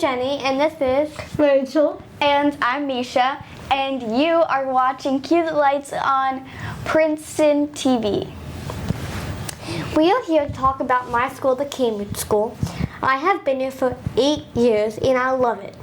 Jenny, and this is Rachel. And I'm Misha, and you are watching Cute Lights on Princeton TV. We are here to talk about my school, the Cambridge School. I have been here for 8 years, and I love it.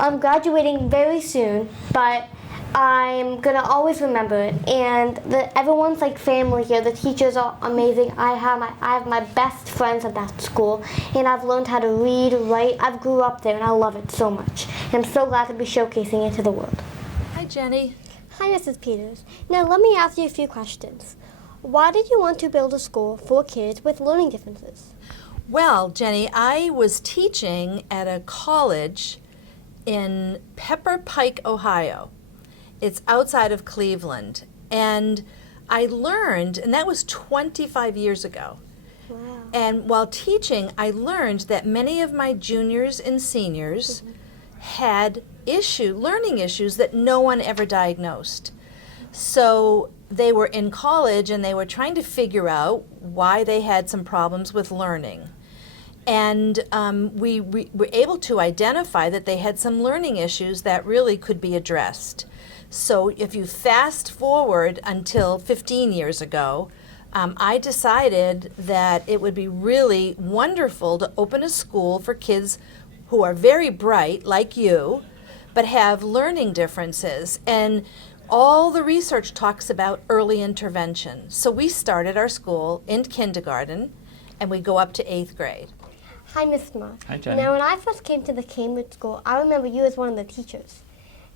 I'm graduating very soon, but I'm gonna always remember it. And everyone's like family here. The teachers are amazing. I have my best friends at that school, and I've learned how to read, write. I've grew up there, and I love it so much. And I'm so glad to be showcasing it to the world. Hi, Jenny. Hi, Mrs. Peters. Now let me ask you a few questions. Why did you want to build a school for kids with learning differences? Well, Jenny, I was teaching at a college in Pepper Pike, Ohio. It's outside of Cleveland. And I learned, and that was 25 years ago. Wow. And while teaching, I learned that many of my juniors and seniors had learning issues that no one ever diagnosed. So they were in college and they were trying to figure out why they had some problems with learning. And we were able to identify that they had some learning issues that really could be addressed. So if you fast forward until 15 years ago, I decided that it would be really wonderful to open a school for kids who are very bright, like you, but have learning differences. And all the research talks about early intervention. So we started our school in kindergarten, and we go up to 8th grade. Hi, Miss Mark. Hi, Jenny. Now, when I first came to the Cambridge School, I remember you as one of the teachers.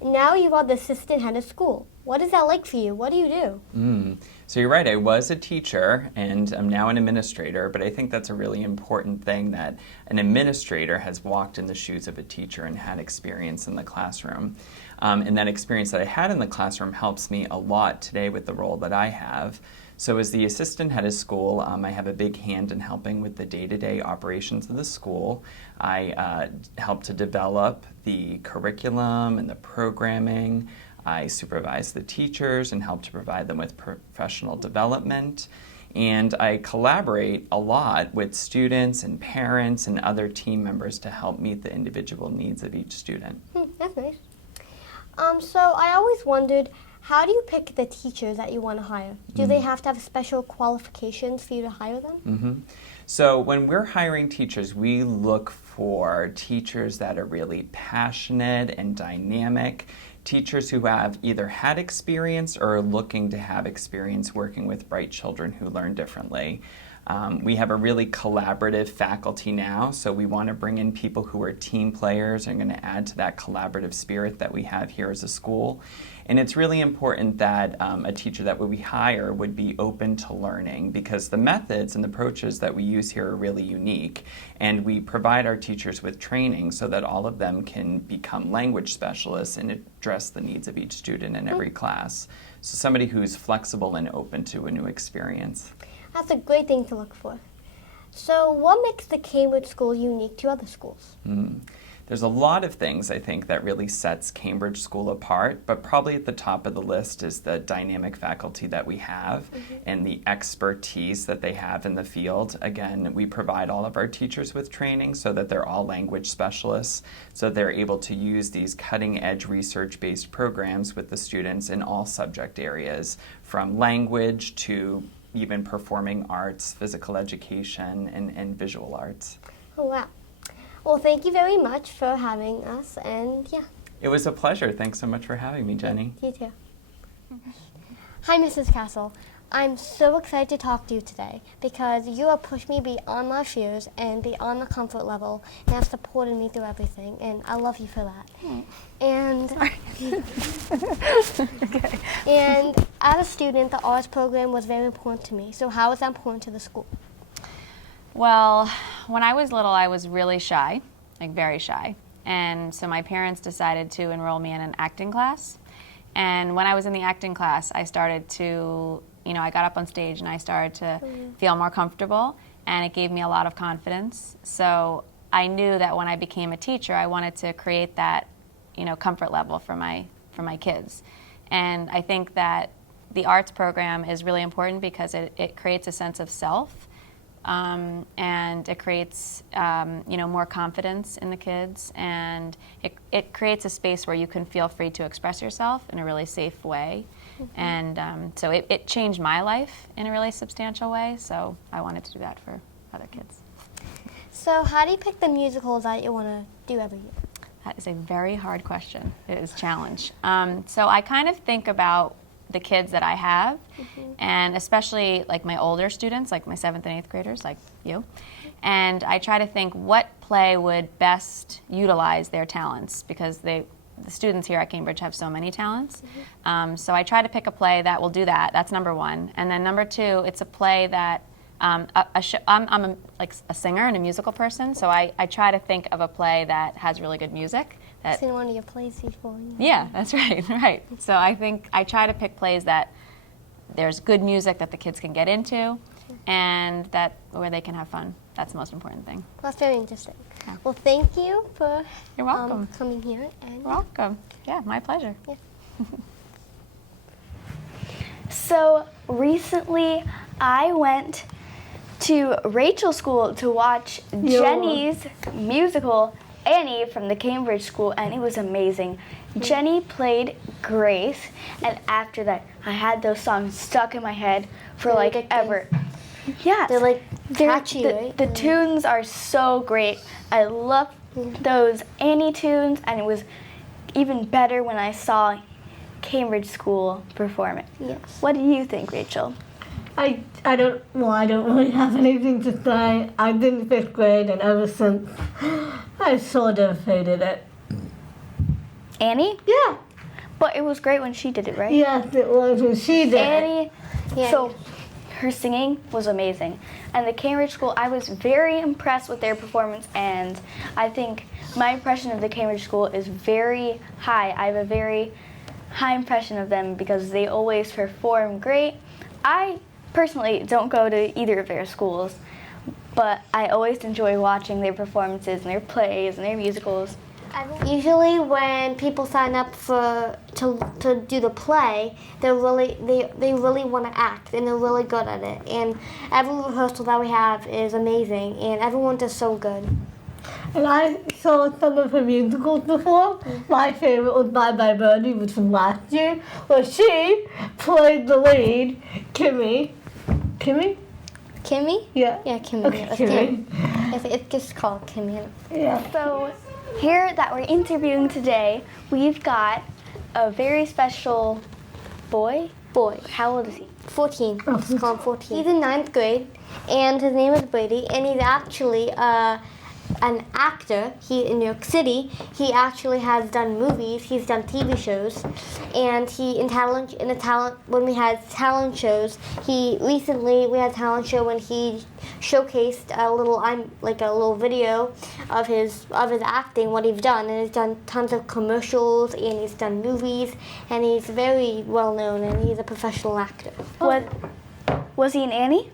Now you are the assistant head of school. What is that like for you? What do you do? So you're right, I was a teacher and I'm now an administrator, but I think that's a really important thing, that an administrator has walked in the shoes of a teacher and had experience in the classroom. And that experience that I had in the classroom helps me a lot today with the role that I have. So as the assistant head of school, I have a big hand in helping with the day-to-day operations of the school. I help to develop the curriculum and the programming. I supervise the teachers and help to provide them with professional development. And I collaborate a lot with students and parents and other team members to help meet the individual needs of each student. That's nice. So I always wondered, how do you pick the teachers that you want to hire? Do they have to have special qualifications for you to hire them? So when we're hiring teachers, we look for teachers that are really passionate and dynamic, teachers who have either had experience or are looking to have experience working with bright children who learn differently. We have a really collaborative faculty now, so we want to bring in people who are team players and going to add to that collaborative spirit that we have here as a school. And it's really important that a teacher that we hire would be open to learning, because the methods and approaches that we use here are really unique. And we provide our teachers with training so that all of them can become language specialists and address the needs of each student in every class. So somebody who's flexible and open to a new experience. That's a great thing to look for. So what makes the Cambridge School unique to other schools? There's a lot of things, I think, that really sets Cambridge School apart, but probably at the top of the list is the dynamic faculty that we have and the expertise that they have in the field. Again, we provide all of our teachers with training so that they're all language specialists, so they're able to use these cutting-edge research-based programs with the students in all subject areas, from language to even performing arts, physical education, and visual arts. Oh, wow. Well, thank you very much for having us, and yeah. It was a pleasure. Thanks so much for having me, Jenny. You too. Hi, Mrs. Castle. I'm so excited to talk to you today because you have pushed me beyond my fears and beyond the comfort level and have supported me through everything, and I love you for that. And Okay. and as a student, the arts program was very important to me. So how is that important to the school? Well, when I was little, I was really shy, like very shy. And so my parents decided to enroll me in an acting class. And when I was in the acting class, I started to, I got up on stage and I started to feel more comfortable, and it gave me a lot of confidence. So I knew that when I became a teacher, I wanted to create that, comfort level for my kids. And I think that the arts program is really important because it creates a sense of self and it creates more confidence in the kids, and it creates a space where you can feel free to express yourself in a really safe way. And so it changed my life in a really substantial way, so I wanted to do that for other kids. So how do you pick the musicals that you want to do every year? That is a very hard question. It is a challenge. So I kind of think about the kids that I have, and especially like my older students, like my 7th and 8th graders, like you. And I try to think what play would best utilize their talents, because the students here at Cambridge have so many talents. So I try to pick a play that will do that. That's number one. And then number two, it's a play that I'm a singer and a musical person, so I try to think of a play that has really good music. I've seen one of your plays before. Yeah, that's right, right. So I try to pick plays that there's good music that the kids can get into, and that where they can have fun. That's the most important thing. That's very interesting. Yeah. Well, thank you for You're welcome. coming here. And You're welcome. Yeah, my pleasure. So recently, I went to Rachel's school to watch Jenny's musical Annie from the Cambridge School, and it was amazing. Jenny played Grace, and after that, I had those songs stuck in my head for like ever. Yeah, They're like catchy, right? The tunes are so great. I love those Annie tunes, and it was even better when I saw Cambridge School perform it. Yes. What do you think, Rachel? I don't really have anything to say. I did in 5th grade, and ever since, I sort of hated it. Annie? Yeah. But it was great when she did it, right? Yes, it was when she did it. Annie, Yeah. so her singing was amazing. And the Cambridge School, I was very impressed with their performance, and I think my impression of the Cambridge School is very high. I have a very high impression of them because they always perform great. I personally don't go to either of their schools, but I always enjoy watching their performances and their plays and their musicals. Usually, when people sign up to do the play, they really want to act, and they're really good at it. And every rehearsal that we have is amazing, and everyone does so good. And I saw some of her musicals before. My favorite was Bye Bye Birdie, which was last year, where she played the lead, Kimmy. Kimmy? Kimmy? Yeah. Yeah, Kimmy. Okay, That's Kimmy. It's just called Kimmy. Yeah. So here that we're interviewing today, we've got a very special boy. How old is he? 14. Let's call him 14. He's in 9th grade, and his name is Brady, and he's actually an actor. In New York City. He actually has done movies. He's done TV shows, and when we had talent shows, we had a talent show when he showcased a little video of his acting, what he's done, and he's done tons of commercials, and he's done movies, and he's very well known, and he's a professional actor. Was he in Annie?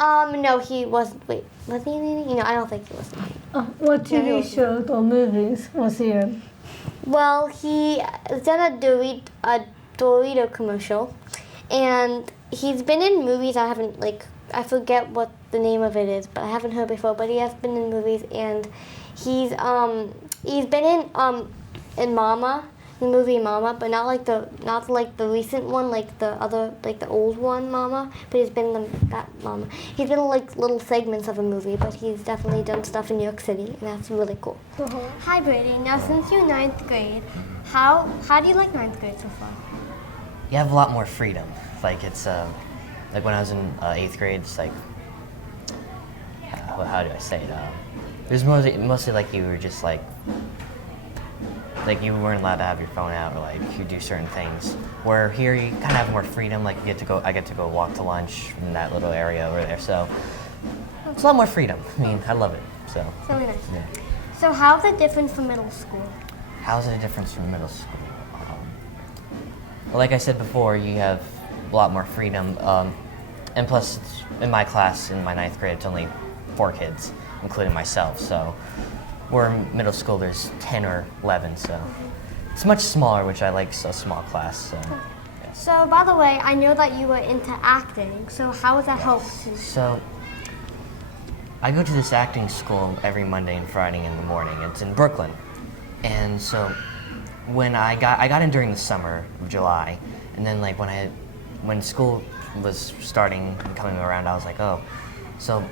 No, he wasn't. Wait, was he in any? I don't think he was. What TV shows or movies was he in? Well, he has done a Dorito commercial, and he's been in movies. I forget what the name of it is, but I haven't heard before. But he has been in movies, and he's been in Mama, the movie Mama, but not like the recent one, like the old one Mama. But he's been in that Mama. He's been in little segments of a movie, but he's definitely done stuff in New York City, and that's really cool. Hi, Brady. Now, since you're 9th grade, how do you like 9th grade so far? You have a lot more freedom. Like it's like when I was in 8th grade, it's like how do I say it? It was mostly like you were just like you weren't allowed to have your phone out, or like you do certain things. Where here you kind of have more freedom. Like I get to go walk to lunch in that little area over there. So it's a lot more freedom. I mean, I love it. So. Really nice. Yeah. So how's it different from middle school? How's it a difference from middle school? Well, like I said before, you have a lot more freedom. And plus, in my class, in my 9th grade, it's only 4 kids, including myself. So we're in middle school, there's 10 or 11, so it's much smaller, which I like, so small class. So, yeah. So, by the way, I know that you were into acting, so how has that helped? So I go to this acting school every Monday and Friday in the morning. It's in Brooklyn. And so when I got in during the summer of July, and then like when school was starting and coming around, I was like, oh. So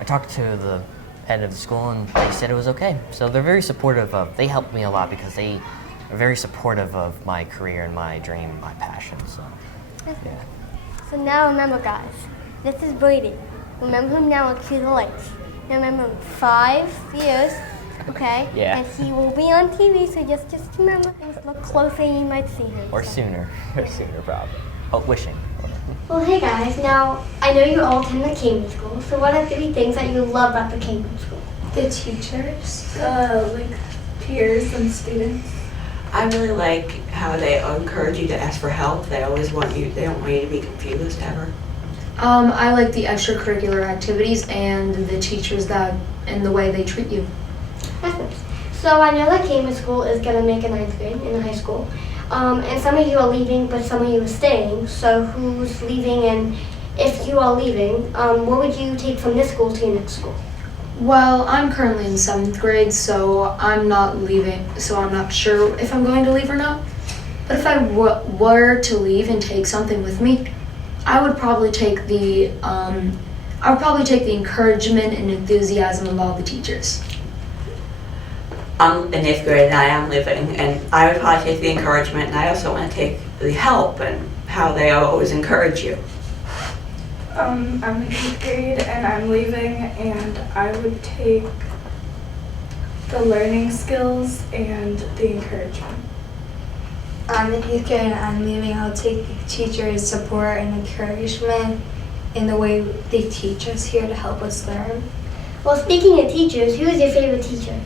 I talked to the head of the school and they said it was okay. So they're very supportive they helped me a lot because they are very supportive of my career and my dream and my passion. So yeah. So now remember, guys, this is Brady. Remember him now at Cedar Lakes. Remember him 5 years, okay? Yeah. And he will be on TV, so just remember, just look closer and you might see him. Or so. sooner. Or sooner, probably. Oh, wishing. Well, hey guys, now I know you all attend the Cambridge School, so what are 3 things that you love about the Cambridge School? The teachers, like peers and students. I really like how they encourage you to ask for help. They always want you, they don't want you to be confused ever. I like the extracurricular activities and the teachers and the way they treat you. Awesome. So I know that Cambridge School is going to make a 9th grade in high school. And some of you are leaving, but some of you are staying. So who's leaving, and if you are leaving, what would you take from this school to your next school? Well, I'm currently in 7th grade, so I'm not leaving, so I'm not sure if I'm going to leave or not. But if I were to leave and take something with me, I would probably take the encouragement and enthusiasm of all the teachers. I'm in 8th grade and I am leaving, and I would probably take the encouragement, and I also want to take the help and how they always encourage you. I'm in 8th grade and I'm leaving, and I would take the learning skills and the encouragement. I'm in 8th grade and I'm leaving. I'll take the teachers' support and encouragement in the way they teach us here to help us learn. Well, speaking of teachers, who is your favorite teacher?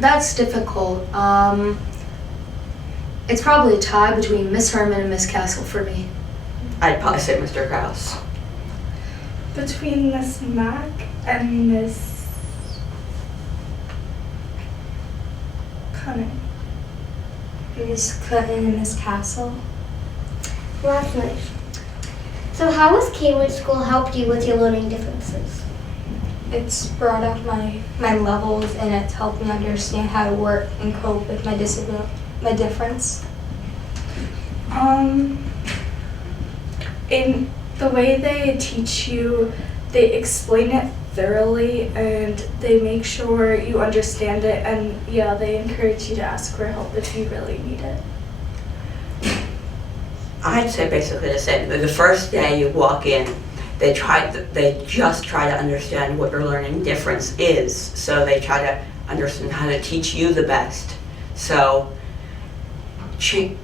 That's difficult. It's probably a tie between Miss Herman and Miss Castle for me. I'd probably say Mr. Krause. Between Miss Mack and Miss Cunning. Miss Clinton and Miss Castle. Well, that's nice. So how has Cambridge School helped you with your learning differences? It's brought up my levels, and it's helped me understand how to work and cope with my difference. In the way they teach you, they explain it thoroughly and they make sure you understand it, and yeah, they encourage you to ask for help if you really need it. I'd say basically the same. The first day you walk in, they just try to understand what your learning difference is. So they try to understand how to teach you the best. So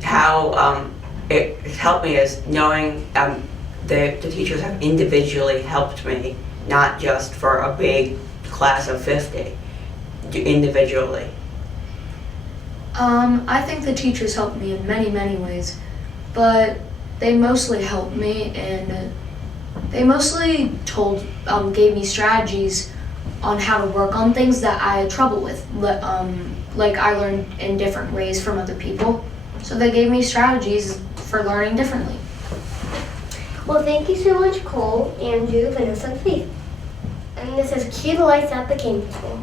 how it helped me is knowing the teachers have individually helped me, not just for a big class of 50, individually. I think the teachers helped me in many, many ways, but they mostly helped me, and they mostly gave me strategies on how to work on things that I had trouble with. Like I learned in different ways from other people, so they gave me strategies for learning differently. Well, thank you so much, Cole, Andrew, Vanessa, and Faith. And this is Cue the Lights at the Cambridge School.